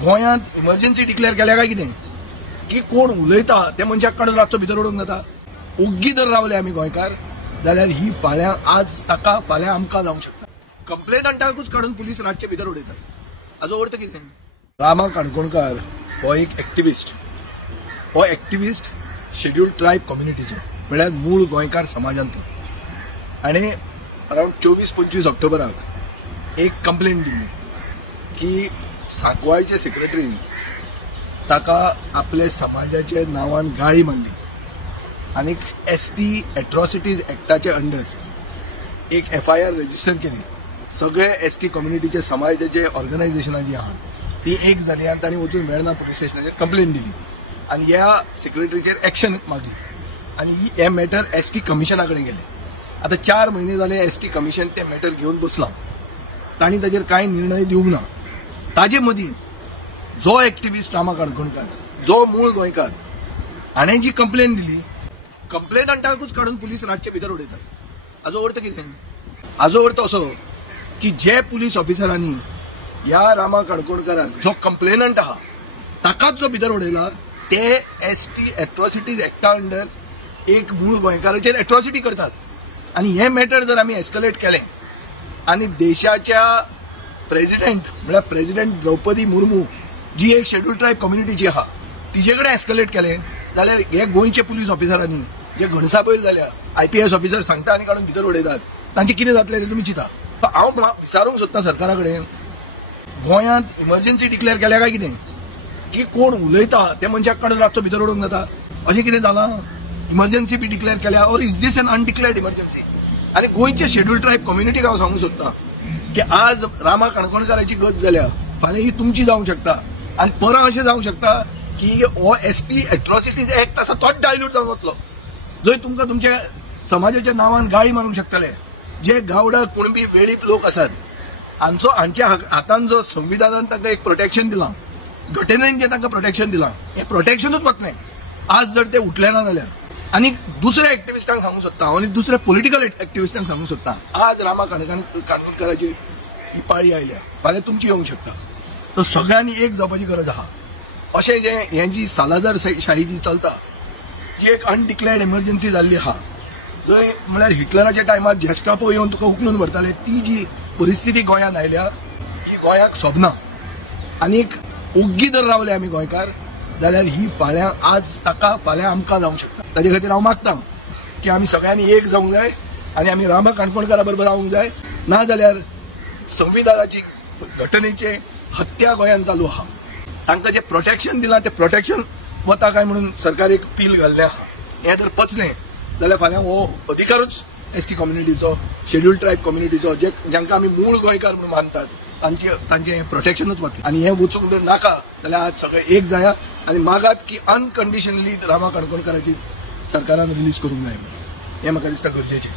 गोंयांत emergency declare केल्या काय कितें की कोण उलयता त्या मनशाक काडून रातचो भितर उडोवंक जाता। ओग्गी जर रावले आमी गोंयकार जाल्यार ही फाल्यां आज ताका फाल्यां आमकां जावंक शकता। कंप्लेनंटाकूच काडून पुलीस रातचे भितर उडयतात। हाचो अर्थ कितें? रामा काणकोणकार हो एक एक्टिविस्ट, हो एक्टिविस्ट शेड्यूल्ड ट्रायब कम्युनिटीचो म्हळ्यार मूळ गोंयकार समाजांतलो। आनी अरावंड 24-25 ऑक्टोबराक एक कंप्लेन दिल्ली की सांकवाळचे सेक्रेटरीन ताका आपल्या समाजाच्या नांवान गाळी मारली आनी ST एट्रॉसिटीज एक्टाचे अंडर एक FIR रजिस्टर केली। सगळे ST कम्युनिटीचे समाजाचे ऑर्गनायझेशनां जी आहा ती एक जाली आनी तांणी वचून वेर्णा पुलीस स्टेशनाचेर कंप्लेन दिली आनी ह्या सेक्रेटरीचेर एक्शन मागली आनी हे मॅटर ST कमिशना कडेन गेले। आता 4 महिने जाले ST कमिशन ते मॅटर घेवन बसलां, तांणी ताजेर कांय निर्णय दिवंक ना। ताजे मदीं जो एक्टिविस्ट रामा काणकोणकार, जो मूळ गोंयकार, हाणें जी कंप्लेन दिली, कंप्लेनंटाकूच काडून पुलीस रातचे भितर उडयतात। हाचो अर्थ कितें? हाचो अर्थ असो की जे पुलीस ऑफिसरांनी ह्या रामा काणकोणकाराक जो कंप्लेनंट आहा ताकाच जो भितर उडयला ते ST एट्रॉसिटीज एक्टा अंडर एक मूळ गोंयकाराचेर एट्रॉसिटी करतात। आनी हे मॅटर जर आमी एस्कलेट केलें आनी देशाच्या प्रेसिडेंट म्हळ्यार प्रेसिडेंट द्रौपदी मुर्मू जी एक शेड्यूल्ड ट्रायब कम्युनिटीची आहा तिचे कडेन एस्कलेट केलें जाल्यार हे गोंयचे पुलीस ऑफिसरांनी जे घणसाबैल जाल्या IPS ऑफिसर सांगता आनी काडून भितर उडयतात तांचे कितें जातलें तें तुमी चिंता। हांव विचारूंक सोदतां सरकारा कडेन, गोंयांत इमर्जन्सी डिक्लेअर केल्या काय कितें की कोण उलयता त्या मनशाक काडून रातचो भितर उडोवंक जाता? अशें कितें जालां? इमर्जन्सी बी डिक्लेअर केल्या और इज दीस एन अनडिक्लेअर्ड इमर्जन्सी? आनी गोंयचे शेड्यूल्ड ट्रायब कम्युनिटीक हांव सांगूंक सोदतां की आज रामा काणकोणकाराची गत जाल्या, फाल्यां ही तुमची जावंक शकता आनी परत अशें जावंक शकता की हो ST एट्रॉसिटीज एक्ट आसा तोच डायल्यूट जावन वतलो, जंय तुमकां तुमच्या समाजाच्या नांवान गाळी मारूंक शकतले। जे गावडा कुणबी वेळीप लोक आसात हांच्या हातान जो संविधानान तांकां एक प्रोटेक्शन दिलां, घटनेन जें तांकां प्रोटेक्शन दिलां, हें प्रोटेक्शनूच वतलें आज जर ते उठले ना जाल्यार। आनी दुसऱ्या एक्टिविस्टांक सांगूंक सोदता आनी दुसऱ्या पॉलिटिकल एक्टिविस्टांक सांगूंक सोदता, आज रामा काणकोणकाराची ही पाळी आयल्या, फाल्यां तुमची येवंक शकता। तो सगळ्यांनी एक जावपाची गरज आहा। अशें जे हें जी सालाजार शाही जी चलता, जी एक अनडिक्लेअर्ड इमर्जन्सी जाल्ली आहा, जंय म्हळ्यार हिटलराच्या टायमार जेस्टापो येवन तुका उखलून व्हरताले, ती जी परिस्थिती गोंयांत आयल्या ही गोंयाक सोबना। आनीक ओग्गी जर रावले आमी गोंयकार जाल्यार ही फाल्यां आज ताका फाल्यां आमकां जावंक शकता। ताजे खातीर हांव मागतां की आमी सगळ्यांनी एक जावंक जाय आनी आमी रामा काणकोणकारा बरोबर रावंक जाय, ना जाल्यार संविधानाची घटनेचे हत्या गोंयांत चालू आहा। तांकां जे प्रोटेक्शन दिलां ते प्रोटेक्शन वता काय म्हणून सरकार एक अपील घाल्लें आहा। हें जर पचलें जाल्यार फाल्यां हो अधिकारूच ST कम्युनिटीचो, शेड्यूल्ड ट्रायब कम्युनिटीचो, जांकां आमी मूळ गोंयकार म्हणून मानतात, तांचें प्रोटेक्शनूच वतलें। आनी हें वचूंक जर नाका जाल्यार आज सगळे एक जाया आनी मागात की अनकंडिशनली रामा काणकोणकाराची सरकारान रिलीज करूंक जाय। हें म्हाका दिसता गरजेचें।